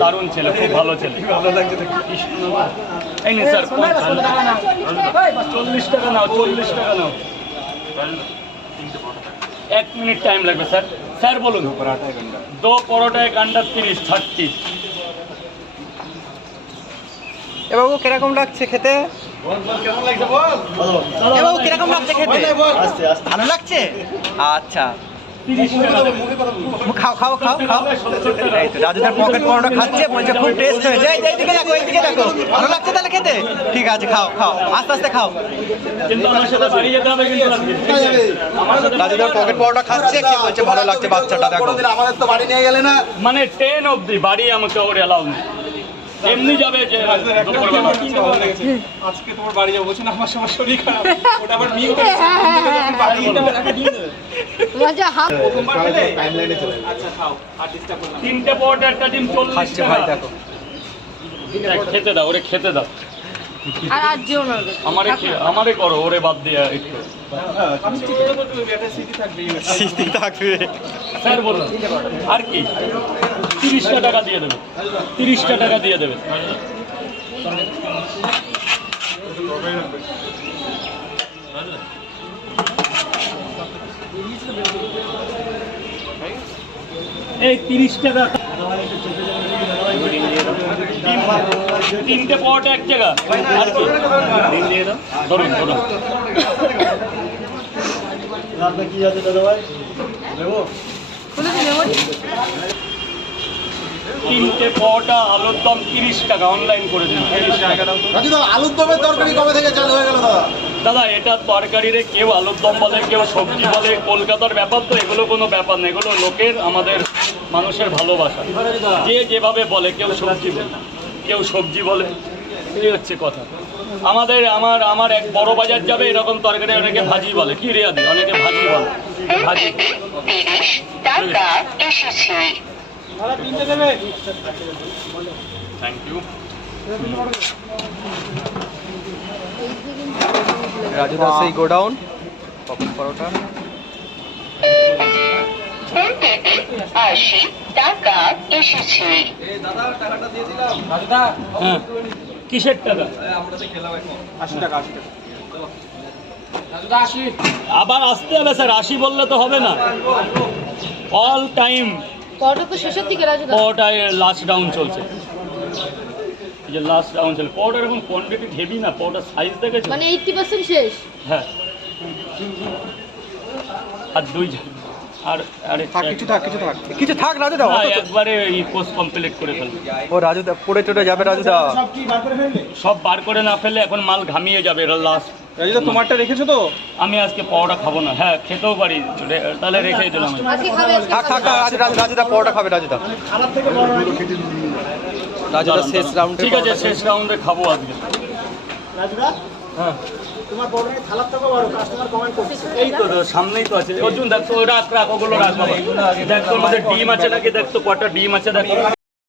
দারুণ ছেলে, খুব ভালো ছেলে। এই নিন স্যার, 40 টাকা নাও, 40 টাকা নাও। 1 মিনিট টাইম লাগবে স্যার। স্যার বলুন। 2 পরোটা এক আন্ডা 30, 30। এ বাবু কিরকম লাগছে খেতে? এ বাবু কিরকম লাগছে খেতে? ভালো লাগছে? আচ্ছা, 30 টাকা দেবে। খাও খাও খাও খাও। এই তো রাজুদার পকেট পরোটা খাচ্ছে, বলছে খুব টেস্ট হয়েছে। এইদিকে দেখো, এইদিকে দেখো। ভালো লাগছে তাহলে খেতে? ঠিক আছে, খাও খাও, আস্তে আস্তে খাও। কিন্তু আমার সাথে বাড়ি যেতে হবে কিন্তু রাজুদার পকেট পরোটা খাচ্ছে, কি বলছে ভালো লাগছে বাচ্চাটা, দেখো। আমাদের তো বাড়ি নিয়ে গেলে না। মানে 10 অবধি বাড়ি আমাকে ওর এলাও নেই। এমনি যাবে যে আজকে তোমার বাড়ি যাবো বলছি না, আমার সময় শরীর খারাপ, ওটা আবার মিল আচ্ছা খাও, আর ডিস্টার্ব করলাম। 3টে পরোটা একটা ডিম 40 খাচ্ছে টাকা। ভাই, দেখো। খেতে দাও, ওরে খেতে দাও। আমারে করো, ওরে বাদ দিয়ে একটু। আমি চিন্তা করতে হবে, একটা স্মৃতি থাকবে। স্মৃতি থাকবে। স্যার বলুন আর কি? 30 টাকা দিয়ে দেবে, 30 টাকা দিয়ে দেবে। এই 30 টাকা। 3টে পরোটা এক জায়গা আর কি? ধরুন ধরুন। কি আছে দাদা ভাই? দেবো? 3টে পরোটা আলুর দম 30 টাকা, অনলাইন করে দিন। 30 টাকা। রাজু দাদা, আলুর দমের তরকারি কবে থেকে চালু হয়ে গেল দাদা? দাদা এটা তরকারিরে কেউ আলুর দম বলে, কেউ সবজি বলে। কলকাতার ব্যাপার তো, এগুলো কোনো ব্যাপার না। এগুলো লোকের, আমাদের মানুষের ভালোবাসা। যে যেভাবে বলে, কেউ সবজি বলে, কেউ সবজি বলে, এই হচ্ছে কথা। আমার এক বড় বাজার যাবে, এরকম তরকারি অনেকে ভাজি বলে। কি রেয়াদি, অনেকে ভাজি বলে। ভাজি। Thank you. রাজুদার সেই গোডাউন পকেট পরোটা। 80 টাকা এসেছে। হ্যাঁ, কিসের টাকা? 80 টাকা, 80 টাকা। আবার আসতে হবে স্যার, 80 বললে তো হবে না। অল টাইম পরোটা তো শেষের দিকে রাজুদা। পরোটায় লাস্ট ডাউন চলছে। এই যে লাস্ট ডাউন চলছে। পরোটার এখন কোয়ান্টিটি হেভি না, পরোটার সাইজ দেখেছো? মানে 80% শেষ। হ্যাঁ। আর 2 আর আরে কিছু থাক রাজুদা। একবারে এই কোর্স কমপ্লিট করে ফেলবে। ও রাজুদা পড়ে চড়ে যাবে রাজুদা। সব কি বার করে ফেললে? সব বার করে না ফেললে এখন মাল ঘামিয়ে যাবে। এটা লাস্ট। রাজুদা, তোমারটা রেখেছো তো? আমি আজকে পরোটা খাবো না। হ্যাঁ, খেতেও পারি, তাহলে রেখে দিলাম। আজকে খাবে, আজকে থাক থাক থাক, রাজুদা পরোটা খাবে রাজুদা। খারাপ থেকে বড় রাজুদা শেষ রাউন্ডে। ঠিক আছে, শেষ রাউন্ডে খাবো আজকে। রাজুদা, হ্যাঁ, তোমার বড় নাকি খারাপ থেকে বড়? কাস্টমার কমেন্ট করছে। এই তো সামনেই তো আছে। অর্জুন দেখ তো, রাখ ওগুলো রাখ বাবা। দেখ তোর মধ্যে ডিম আছে নাকি, দেখ তো কটা ডিম আছে দেখ।